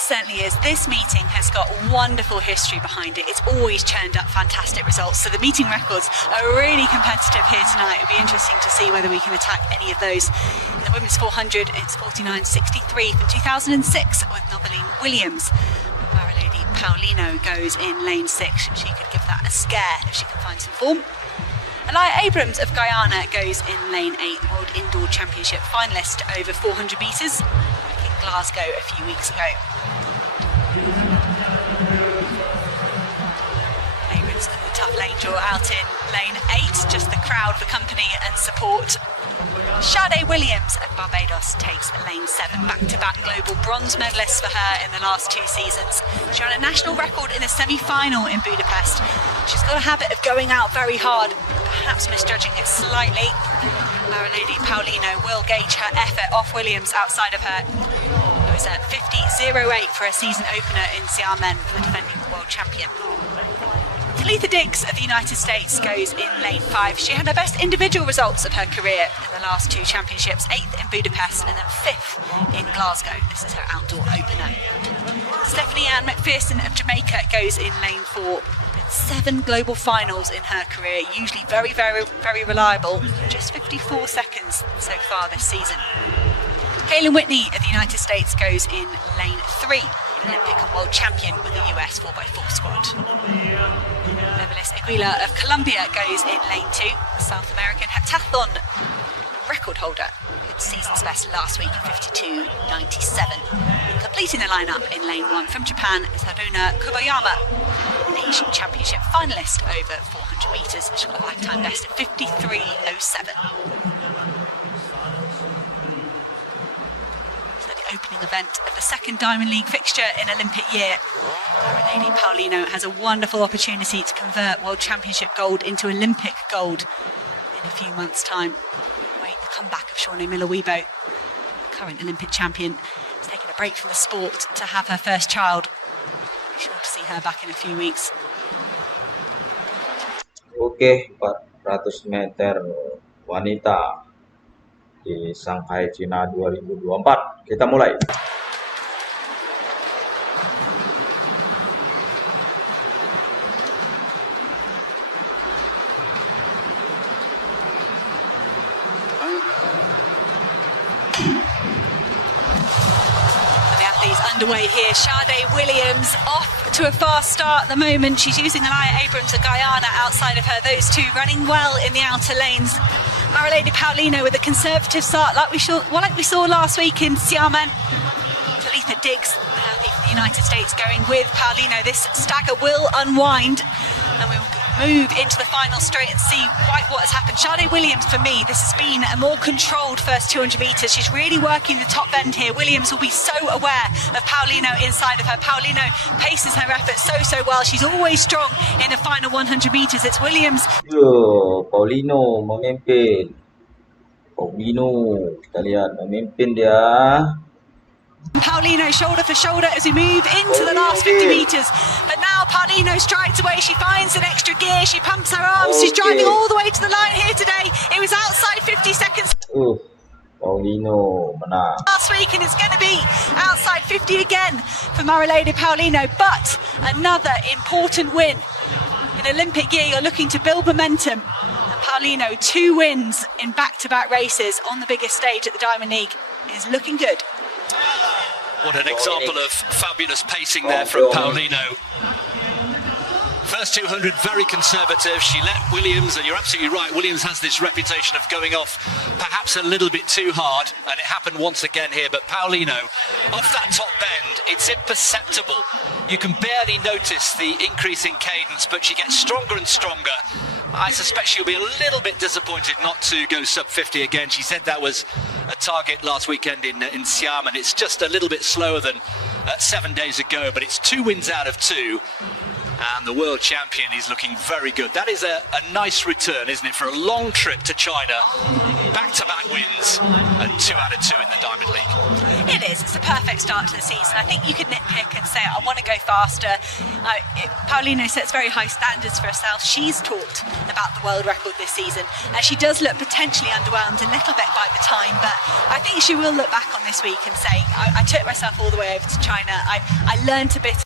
It certainly is. This meeting has got wonderful history behind it. It's always churned up fantastic results. So the meeting records are really competitive here tonight. It'll be interesting to see whether we can attack any of those. In the women's 400, it's 49.63 from 2006 with Noveline Williams. Our lady Paulino goes in lane 6. She could give that a scare if she can find some form. Elia Abrams of Guyana goes in lane 8, the World Indoor Championship finalist over 400 metres. Glasgow a few weeks ago. Abrams and the tough lane draw out in lane 8, just the crowd for company and support. Sade Williams of Barbados takes lane 7, back-to-back global bronze medalists for her in the last 2 seasons. She ran a national record in a semi-final in Budapest. She's got a habit of going out very hard, perhaps misjudging it slightly. Our lady Paulino will gauge her effort off Williams outside of her. It was at 50.08 for a season opener in Xiamen for the defending world champion. Talitha Diggs of the United States goes in lane 5. She had her best individual results of her career in the last 2 championships, 8th in Budapest and then 5th in Glasgow. This is her outdoor opener. Stephanie Ann McPherson of Jamaica goes in lane 4. 7 global finals in her career, usually very, very, very reliable. Just 54 seconds so far this season. Kaylin Whitney of the United States goes in lane 3. Olympic and world champion with the US 4x4 squad. Nevelis Aguila of Colombia goes in lane 2. South American heptathlon record holder. Good season's best last week at 52.97. Completing the lineup in lane 1 from Japan is Haruna Kobayama, an Asian Championship finalist over 400 metres. She's got a lifetime best of 53.07. Opening event of the second Diamond League fixture in Olympic year. Our lady Paulino has a wonderful opportunity to convert World Championship gold into Olympic gold in a few months' time. Wait, the comeback of Shawnee Miller-Weibo, current Olympic champion, has taken a break from the sport to have her first child. Be sure to see her back in a few weeks. Oke, 400 meter wanita di Shanghai, Cina 2024. Kita mulai. The athletes underway here. Sade Williams off to a fast start at the moment. She's using Elia Abrams of Guyana outside of her. Those two running well in the outer lanes. Our lady Paulino with a conservative start like we saw last week in Xiamen. Talitha Diggs, the United States, going with Paulino. This stagger will unwind and we will move into the final straight and see quite what has happened. Sade Williams, for me, this has been a more controlled first 200 metres. She's really working the top bend here. Williams will be so aware of Paulino inside of her. Paulino paces her effort so well. She's always strong in the final 100 metres. It's Williams. Paulino memimpin. Paulino, kita lihat memimpin dia. Paulino shoulder for shoulder as we move into the last 50 metres. But now Paulino strikes away. She finds an extra gear. She pumps her arms. She's driving all the way to the line here today. It was outside 50 seconds. Paulino menang. Last week, and it's going to be outside 50 again for our lady Paulino. But another important win. In Olympic year, you're looking to build momentum. And Paulino, 2 wins in back-to-back races on the biggest stage at the Diamond League is looking good. What an example of fabulous pacing there from Paulino. First 200, very conservative. She let Williams, and you're absolutely right, Williams has this reputation of going off perhaps a little bit too hard, and it happened once again here. But Paulino, off that top bend, it's imperceptible. You can barely notice the increase in cadence, but she gets stronger and stronger. I suspect she'll be a little bit disappointed not to go sub 50 again. She said that was a target last weekend in Xiamen. It's just a little bit slower than 7 days ago, but it's 2 wins out of 2. and the world champion is looking very good. That is a nice return, isn't it, for a long trip to China. Back-to-back wins and 2 out of 2 in the Diamond League. It is. It's a perfect start to the season. I think you could nitpick and say, I want to go faster. Paulino sets very high standards for herself. She's talked about the world record this season, and she does look potentially underwhelmed a little bit by the time, but I think she will look back on this week and say, I took myself all the way over to China. I learned a bit